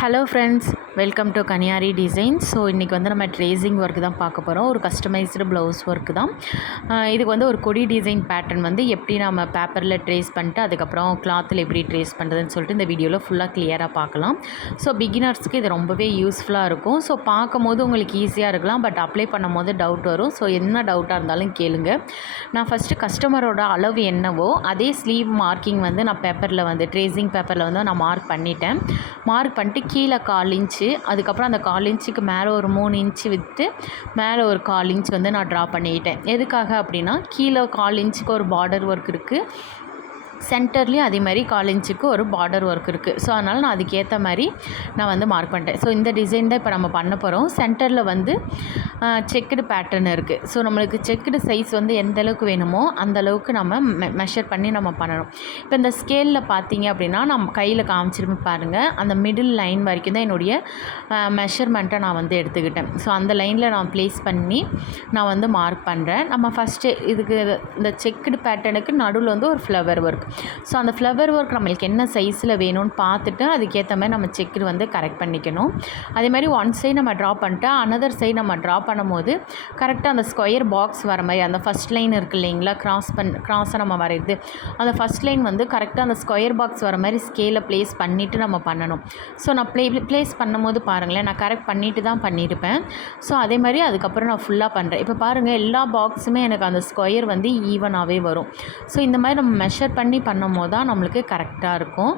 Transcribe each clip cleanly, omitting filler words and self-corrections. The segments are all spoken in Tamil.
Hello friends, welcome to Kanniyari designs. So இன்றைக்கி வந்து நம்ம ட்ரேசிங் ஒர்க் தான் பார்க்க போகிறோம். ஒரு கஸ்டமைஸ்டு ப்ளவுஸ் ஒர்க்கு தான். இதுக்கு வந்து ஒரு கொடி டிசைன் பேட்டர்ன் வந்து எப்படி நம்ம பேப்பரில் ட்ரேஸ் பண்ணிட்டு அதுக்கப்புறம் கிளாத்தில் எப்படி ட்ரேஸ் பண்ணுறதுன்னு சொல்லிட்டு இந்த வீடியோவில் ஃபுல்லாக கிளியராக பார்க்கலாம். ஸோ பிகினர்ஸ்க்கு இது ரொம்பவே யூஸ்ஃபுல்லாக இருக்கும். ஸோ பார்க்கும்போது உங்களுக்கு ஈஸியாக இருக்கலாம், பட் அப்ளை பண்ணும் போது டவுட் வரும். ஸோ என்ன டவுட்டாக இருந்தாலும் கேளுங்க. நான் ஃபஸ்ட்டு கஸ்டமரோட அளவு என்னவோ அதே ஸ்லீவ் மார்க்கிங் வந்து நான் பேப்பரில் வந்து ட்ரேசிங் பேப்பரில் வந்து நான் மார்க் பண்ணிட்டேன். மார்க் பண்ணிட்டு கீழே 1/4 இன்ச்சு, அதுக்கப்புறம் அந்த 1/4 இன்ச்சுக்கு மேலே ஒரு 3 இன்ச்சு விட்டு மேலே ஒரு 1/4 இன்ச் வந்து நான் ட்ரா பண்ணிக்கிட்டேன். எதுக்காக அப்படின்னா, கீழே 1/4 இன்ச்சுக்கு ஒரு பார்டர் ஒர்க் இருக்குது, சென்டர்லேயும் அதே மாதிரி 1/4 இன்ச்சுக்கு ஒரு பார்டர் ஒர்க் இருக்குது. ஸோ அதனால் நான் அதுக்கேற்ற மாதிரி நான் வந்து மார்க் பண்ணிட்டேன். ஸோ இந்த டிசைன் தான் இப்போ நம்ம பண்ண போகிறோம். சென்டரில் வந்து செக்குடு பேட்டர்ன் இருக்குது. ஸோ நம்மளுக்கு செக்குடு சைஸ் வந்து எந்த அளவுக்கு வேணுமோ அந்த அளவுக்கு நம்ம மெஷர் பண்ணி நம்ம பண்ணணும். இப்போ இந்த ஸ்கேலில் பார்த்தீங்க அப்படின்னா, நம்ம கையில் காமிச்சிருப்பேன் பாருங்கள், அந்த மிடில் லைன் வரைக்கும் தான் என்னுடைய மெஷர்மெண்ட்டை நான் வந்து எடுத்துக்கிட்டேன். ஸோ அந்த லைனில் நான் ப்ளேஸ் பண்ணி நான் வந்து மார்க் பண்ணுறேன். நம்ம ஃபஸ்ட்டு இதுக்கு இந்த செக்குடு பேட்டர்னுக்கு நடுவில் வந்து ஒரு ஃப்ளவர் ஒர்க். ஸோ அந்த ஃப்ளவர் ஒர்க் நம்மளுக்கு என்ன சைஸில் வேணும்னு பார்த்துட்டு அதுக்கேற்ற மாதிரி நம்ம செக்கு வந்து கரெக்ட் பண்ணிக்கணும். அதே மாதிரி ஒன் சைடு நம்ம ட்ரா பண்ணிட்டு அனதர் சைடு நம்ம ட்ரா பண்ணும்போது கரெக்டாக அந்த ஸ்கொயர் பாக்ஸ் வர மாதிரி, அந்த ஃபஸ்ட் லைன் இருக்குது இல்லைங்களா, கிராஸாக நம்ம வரையுது, அந்த ஃபஸ்ட் லைன் வந்து கரெக்டாக அந்த ஸ்கொயர் பாக்ஸ் வர மாதிரி ஸ்கேலை ப்ளேஸ் பண்ணிவிட்டு நம்ம பண்ணணும். ஸோ நான் ப்ளேஸ் பண்ணும்போது பாருங்களேன், நான் கரெக்ட் பண்ணிவிட்டு தான் பண்ணியிருப்பேன். ஸோ அதே மாதிரி அதுக்கப்புறம் நான் ஃபுல்லாக பண்ணுறேன். இப்போ பாருங்கள், எல்லா பாக்ஸுமே எனக்கு அந்த ஸ்கொயர் வந்து ஈவனாகவே வரும். ஸோ இந்த மாதிரி நம்ம மெஷர் பண்ணி பண்ணும் போது தான் நம்மளுக்கு கரெக்டாக இருக்கும்.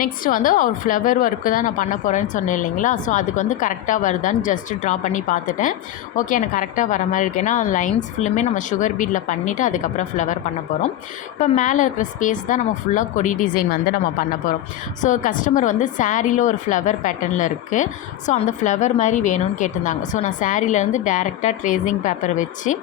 நெக்ஸ்ட்டு வந்து ஒரு ஃப்ளவர் ஒர்க்கு தான் நான் பண்ண போகிறேன்னு சொன்னேன் இல்லைங்களா. ஸோ அதுக்கு வந்து கரெக்டாக வருதான்னு ஜஸ்ட்டு ட்ரா பண்ணி பார்த்துட்டேன். ஓகே, எனக்கு கரெக்டாக வர மாதிரி இருக்கு. ஏன்னா லைன்ஸ் ஃபுல்லுமே நம்ம சுகர் பீடில் பண்ணிவிட்டு அதுக்கப்புறம் ஃப்ளவர் பண்ண போகிறோம். இப்போ மேலே இருக்கிற ஸ்பேஸ் தான் நம்ம ஃபுல்லாக கொடி டிசைன் வந்து நம்ம பண்ண போகிறோம். ஸோ கஸ்டமர் வந்து சாரியில் ஒரு ஃப்ளவர் பேட்டர்னில் இருக்குது. ஸோ அந்த ஃப்ளவர் மாதிரி வேணும்னு கேட்டிருந்தாங்க. ஸோ நான் சாரியிலேருந்து டேரெக்டாக ட்ரேசிங் பேப்பர் வச்சு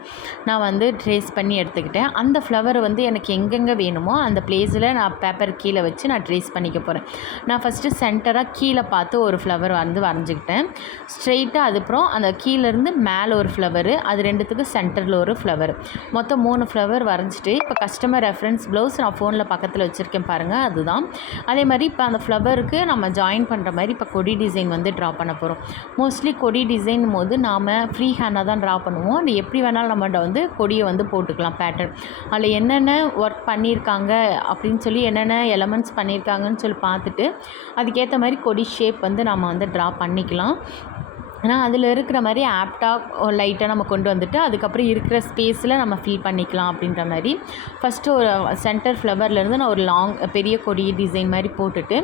நான் வந்து ட்ரேஸ் பண்ணி எடுத்துக்கிட்டேன். அந்த ஃப்ளவர் வந்து எனக்கு எங்கெங்கே வேணுமோ அந்த பிளேஸில் நான் பேப்பர் கீழே வச்சு நான் ட்ரேஸ் பண்ணிக்க போகிறேன். நான் ஃபஸ்ட்டு சென்டராக கீழே பார்த்து ஒரு ஃப்ளவர் வந்து வரைஞ்சிக்கிட்டேன். ஸ்ட்ரெயிட்டாக அதுக்கப்புறம் அந்த கீழேருந்து மேலே ஒரு ஃப்ளவரு, அது ரெண்டுத்துக்கு சென்டரில் ஒரு ஃப்ளவர், மொத்தம் 3 ஃப்ளவர் வரைஞ்சிட்டு இப்போ கஸ்டமர் ரெஃபரன்ஸ் ப்ளவுஸ் நான் ஃபோனில் பக்கத்தில் வச்சுருக்கேன் பாருங்கள், அதுதான். அதே மாதிரி இப்போ அந்த ஃப்ளவருக்கு நம்ம ஜாயின் பண்ணுற மாதிரி இப்போ கொடி டிசைன் வந்து ட்ரா பண்ண போகிறோம். மோஸ்ட்லி கொடி டிசைன் போது நாம் ஃப்ரீ ஹேண்டாக தான் ட்ரா பண்ணுவோம். அது எப்படி வேணாலும் நம்மகிட்ட வந்து கொடியை வந்து போட்டுக்கலாம் பேட்டர்ன். அதில் என்னென்ன ஒர்க் பண்ணியிருக்காங்க அப்படின்னு சொல்லி, என்னென்ன எலமெண்ட்ஸ் பண்ணியிருக்காங்கன்னு சொல்லி பார்த்துட்டு அதுக்கேற்ற மாதிரி கொடி ஷேப் வந்து நம்ம வந்து ட்ரா பண்ணிக்கலாம். ஏன்னா அதில் இருக்கிற மாதிரி ஆப்டாக லைட்டாக நம்ம கொண்டு வந்துட்டு அதுக்கப்புறம் இருக்கிற ஸ்பேஸில் நம்ம ஃபில் பண்ணிக்கலாம் அப்படின்ற மாதிரி. ஃபஸ்ட்டு ஒரு சென்டர் ஃப்ளவர்லேருந்து நான் ஒரு பெரிய கொடி டிசைன் மாதிரி போட்டுட்டு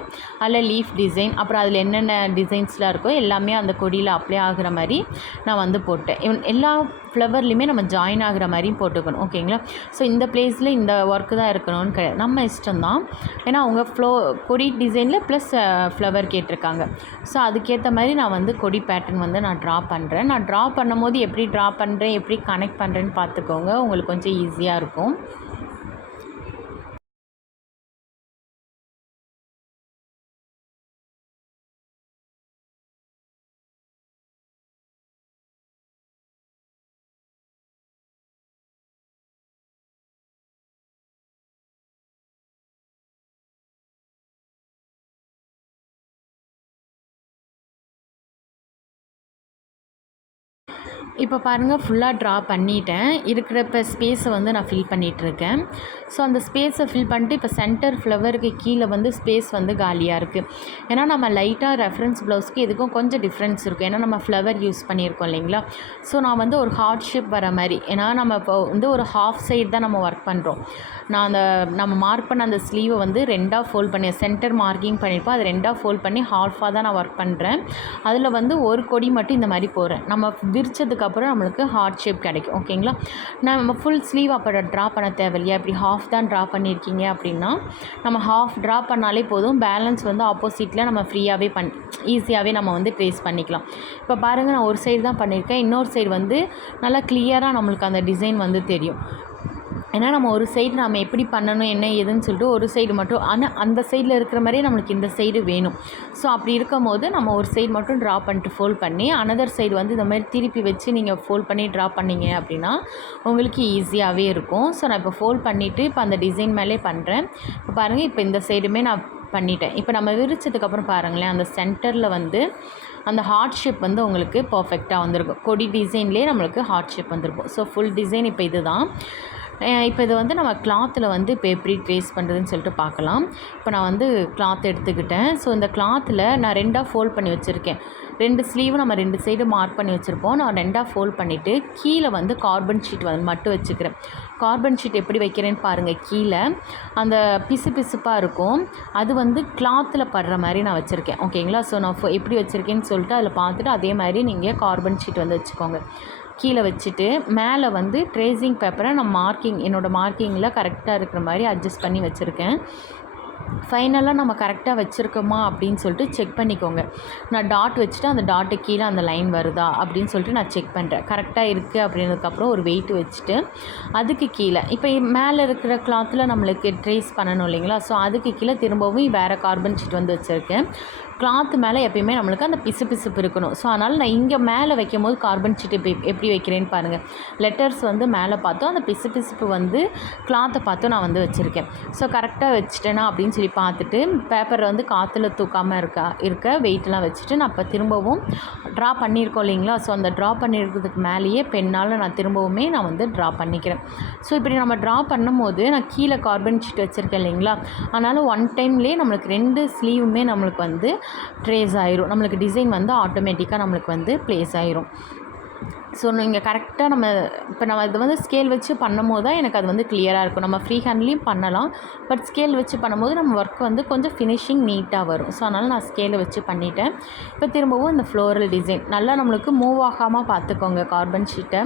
அதில் லீஃப் டிசைன், அப்புறம் அதில் என்னென்ன டிசைன்ஸ்லாம் இருக்கோ எல்லாமே அந்த கொடியில் அப்ளை ஆகிற மாதிரி நான் வந்து போட்டேன். எல்லா ஃப்ளவர்லேயுமே நம்ம ஜாயின் ஆகிற மாதிரியும் போட்டுக்கணும், ஓகேங்களா. ஸோ இந்த பிளேஸில் இந்த ஒர்க்கு தான் இருக்கணும்னு கிடையாது, நம்ம இஷ்டம்தான். ஏன்னா அவங்க கொடி டிசைனில் ப்ளஸ் ஃப்ளவர் கேட்டிருக்காங்க. ஸோ அதுக்கேற்ற மாதிரி நான் வந்து கொடி பேட்டர்ன் வந்து நான் ட்ரா பண்ணுறேன். நான் ட்ரா பண்ணும்போது எப்படி ட்ரா பண்ணுறேன், எப்படி கனெக்ட் பண்ணுறேன்னு பார்த்துக்கோங்க, உங்களுக்கு கொஞ்சம் ஈஸியாக இருக்கும். இப்போ பாருங்கள், ஃபுல்லாக ட்ரா பண்ணிட்டேன். இருக்கிற இப்போ ஸ்பேஸை வந்து நான் ஃபில் பண்ணிகிட்ருக்கேன். ஸோ அந்த ஸ்பேஸை ஃபில் பண்ணிட்டு இப்போ சென்டர் ஃப்ளவருக்கு கீழே வந்து ஸ்பேஸ் வந்து காலியாக இருக்குது. ஏன்னா நம்ம லைட்டாக ரெஃபரன்ஸ் ப்ளவுஸ்க்கு இதுக்கும் கொஞ்சம் டிஃப்ரென்ஸ் இருக்கும். ஏன்னா நம்ம ஃப்ளவர் யூஸ் பண்ணியிருக்கோம் இல்லைங்களா. ஸோ நான் வந்து ஒரு ஹார்ட் ஷேப் வர மாதிரி, ஏன்னா நம்ம இப்போ வந்து ஒரு ஹாஃப் சைடு தான் நம்ம ஒர்க் பண்ணுறோம். நான் நம்ம மார்க் பண்ண அந்த ஸ்லீவை வந்து 2ஆக ஃபோல்ட் பண்ணி சென்டர் மார்க்கிங் பண்ணியிருப்போம், அது 2ஆக ஃபோல்ட் பண்ணி ஹாஃபாக தான் நான் ஒர்க் பண்ணுறேன். அதில் வந்து ஒரு கொடி மட்டும் இந்த மாதிரி போடுறேன். நம்ம விரிச்சதுக்கப்புறம் நம்மளுக்கு ஹார்ட் ஷேப் கிடைக்கும், ஓகேங்களா. நம்ம ஃபுல் ஸ்லீவ் அப்போ ட்ரா பண்ண தேவையில்லையா. இப்படி ஹாஃப் தான் ட்ரா பண்ணியிருக்கீங்க அப்படின்னா நம்ம ஹாஃப் ட்ரா பண்ணாலே போதும். பேலன்ஸ் வந்து ஆப்போசிட்டில் நம்ம ஃப்ரீயாகவே ஈஸியாகவே நம்ம வந்து ட்ரேஸ் பண்ணிக்கலாம். இப்போ பாருங்கள், நான் ஒரு சைடு தான் பண்ணியிருக்கேன், இன்னொரு சைடு வந்து நல்லா கிளியராக நம்மளுக்கு அந்த டிசைன் வந்து தெரியும். ஏன்னா நம்ம ஒரு சைடு நம்ம எப்படி பண்ணணும் என்ன ஏதுன்னு சொல்லிட்டு ஒரு சைடு மட்டும், ஆனால் அந்த சைடில் இருக்கிற மாதிரியே நம்மளுக்கு இந்த சைடு வேணும். ஸோ அப்படி இருக்கும் போது நம்ம ஒரு சைடு மட்டும் ட்ரா பண்ணிட்டு ஃபோல்ட் பண்ணி அனதர் சைடு வந்து இந்த மாதிரி திருப்பி வச்சு நீங்கள் ஃபோல்ட் பண்ணி ட்ரா பண்ணிங்க அப்படின்னா உங்களுக்கு ஈஸியாகவே இருக்கும். ஸோ நான் இப்போ ஃபோல்ட் பண்ணிவிட்டு இப்போ அந்த டிசைன் மேலே பண்ணுறேன். இப்போ பாருங்கள், இப்போ இந்த சைடுமே நான் பண்ணிட்டேன். இப்போ நம்ம விரிச்சதுக்கப்புறம் பாருங்களேன், அந்த சென்டரில் வந்து அந்த ஹார்ட் ஷேப் வந்து உங்களுக்கு பர்ஃபெக்டாக வந்திருக்கும். கொடி டிசைன்லேயே நம்மளுக்கு ஹார்ட் ஷேப் வந்திருக்கும். ஸோ ஃபுல் டிசைன் இப்போ இது தான். இப்போ இது வந்து நம்ம கிளாத்தில் வந்து இப்போ எப்படி ட்ரேஸ் பண்ணுறதுன்னு சொல்லிட்டு பார்க்கலாம். இப்போ நான் வந்து கிளாத் எடுத்துக்கிட்டேன். ஸோ இந்த கிளாத்தில் நான் 2ஆக ஃபோல்ட் பண்ணி வச்சுருக்கேன். 2 ஸ்லீவும் நம்ம 2 சைடு மார்க் பண்ணி வச்சுருப்போம். நான் 2ஆக ஃபோல்ட் பண்ணிவிட்டு கீழே வந்து கார்பன் ஷீட் வந்து மட்டும் வச்சுக்கிறேன். கார்பன் ஷீட் எப்படி வைக்கிறேன்னு பாருங்கள். கீழே அந்த பிசுப்பாக இருக்கும், அது வந்து கிளாத்தில் படுற மாதிரி நான் வச்சுருக்கேன். ஓகேங்களா? ஸோ நான் எப்படி வச்சுருக்கேன்னு சொல்லிட்டு அதில் பார்த்துட்டு அதே மாதிரி நீங்கள் கார்பன் ஷீட் வந்து வச்சுக்கோங்க. கீழே வச்சுட்டு மேலே வந்து ட்ரேசிங் பேப்பரை நான் என்னோடய மார்க்கிங்கில் கரெக்டாக இருக்கிற மாதிரி அட்ஜஸ்ட் பண்ணி வச்சுருக்கேன். ஃபைனலாக நம்ம கரெக்டாக வச்சுருக்கோமா அப்படின்னு சொல்லிட்டு செக் பண்ணிக்கோங்க. நான் டாட் வச்சுட்டு அந்த டாட்டு கீழே அந்த லைன் வருதா அப்படின்னு சொல்லிட்டு நான் செக் பண்ணுறேன். கரெக்டாக இருக்குது அப்படின்றதுக்கப்புறம் ஒரு வெயிட் வச்சுட்டு அதுக்கு கீழே இப்போ மேலே இருக்கிற கிளாத்தில் நம்மளுக்கு ட்ரேஸ் பண்ணணும் இல்லைங்களா? ஸோ அதுக்கு கீழே திரும்பவும் வேறு கார்பன் ஷீட் வந்து வச்சுருக்கேன். கிளாத்து மேலே எப்பயுமே நம்மளுக்கு அந்த பிசுப்பு இருக்கணும். ஸோ அதனால் நான் இங்கே மேலே வைக்கும் போது கார்பன் ஷீட் எப்படி வைக்கிறேன்னு பாருங்கள். லெட்டர்ஸ் வந்து மேலே பார்த்தோம், அந்த பிசுப்பு வந்து கிளாத்தை பார்த்தும் நான் வந்து வச்சுருக்கேன். ஸோ கரெக்டாக வச்சுட்டேனா அப்படின்னு சொல்லி பார்த்துட்டு பேப்பரை வந்து காற்றுல தூக்காமல் இருக்க வெயிட்லாம் வச்சுட்டு நான் இப்போ திரும்பவும் ட்ரா பண்ணியிருக்கோம் இல்லைங்களா? ஸோ அந்த ட்ரா பண்ணியிருக்கிறதுக்கு மேலேயே பெண்ணால் நான் திரும்பவுமே நான் வந்து ட்ரா பண்ணிக்கிறேன். ஸோ இப்படி நம்ம ட்ரா பண்ணும் போது நான் கீழே கார்பன் ஷீட் வச்சுருக்கேன் இல்லைங்களா? அதனால் ஒன் டைம்லேயே நம்மளுக்கு 2 ஸ்லீவுமே நம்மளுக்கு வந்து ட்ரேஸ் ஆயிரும். நம்மளுக்கு டிசைன் வந்து ஆட்டோமேட்டிக்காக நம்மளுக்கு வந்து ப்ளேஸ் ஆயிரும். ஸோ நீங்கள் கரெக்டாக இப்போ நம்ம இது வந்து ஸ்கேல் வச்சு பண்ணும்போது தான் எனக்கு அது வந்து கிளியராக இருக்கும். நம்ம ஃப்ரீ ஹேண்ட்லேயும் பண்ணலாம், பட் ஸ்கேல் வச்சு பண்ணும்போது நம்ம ஒர்க் வந்து கொஞ்சம் ஃபினிஷிங் நீட்டாக வரும். ஸோ அதனால் நான் ஸ்கேலை வச்சு பண்ணிட்டேன். இப்போ திரும்பவும் இந்த ஃப்ளோரல் டிசைன் நல்லா நம்மளுக்கு மூவ் ஆகாமல் பார்த்துக்கோங்க. கார்பன் ஷீட்டை,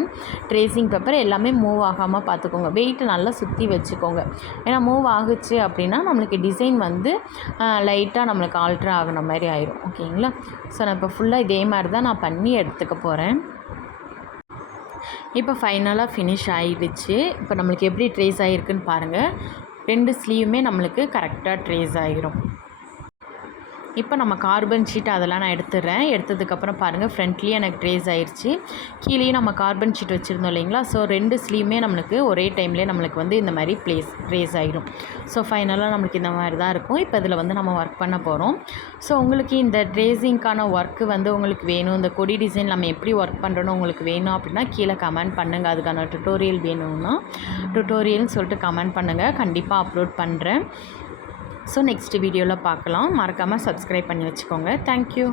ட்ரேசிங் பேப்பர் எல்லாமே மூவ் ஆகாமல் பார்த்துக்கோங்க. வெயிட்டை நல்லா சுற்றி வச்சுக்கோங்க. ஏன்னா மூவ் ஆகுச்சு அப்படின்னா நம்மளுக்கு டிசைன் வந்து லைட்டாக நம்மளுக்கு ஆல்ட்ரு ஆகின மாதிரி ஆயிரும். ஓகேங்களா? ஸோ நான் இப்போ ஃபுல்லாக இதே மாதிரி தான் நான் பண்ணி எடுத்துக்க போகிறேன். இப்போ ஃபைனலாக ஃபினிஷ் ஆகிடுச்சு. இப்போ நம்மளுக்கு எப்படி ட்ரேஸ் ஆகிருக்குன்னு பாருங்கள். 2 ஸ்லீவுமே நம்மளுக்கு கரெக்டாக ட்ரேஸ் ஆகிரும். இப்போ நம்ம கார்பன் ஷீட் அதெல்லாம் நான் எடுத்ததுக்கப்புறம் பாருங்கள், ஃப்ரண்ட்லேயே எனக்கு ட்ரேஸ் ஆயிடுச்சு. கீழேயும் நம்ம கார்பன் ஷீட் வச்சுருந்தோம் இல்லைங்களா? ஸோ 2 ஸ்லீவுமே நம்மளுக்கு ஒரே டைம்லேயே நம்மளுக்கு வந்து இந்த மாதிரி ட்ரேஸ் ஆகிடும். ஸோ ஃபைனலாக நம்மளுக்கு இந்த மாதிரி தான் இருக்கும். இப்போ இதில் வந்து நம்ம ஒர்க் பண்ண போகிறோம். ஸோ உங்களுக்கு இந்த ட்ரேசிங்க்கான ஒர்க்கு வந்து உங்களுக்கு வேணும், இந்த கொடி டிசைன் நம்ம எப்படி ஒர்க் பண்ணுறோன்னு உங்களுக்கு வேணும் அப்படின்னா கீழே கமெண்ட் பண்ணுங்கள். அதுக்கான டுட்டோரியல் வேணும்னா டுட்டோரியல்னு சொல்லிட்டு கமெண்ட் பண்ணுங்கள். கண்டிப்பாக அப்லோட் பண்ணுறேன். ஸோ நெக்ஸ்ட் வீடியோவில் பார்க்கலாம். மறக்காமல் சப்ஸ்கிரைப் பண்ணி வச்சுக்கோங்க. தேங்க்யூ.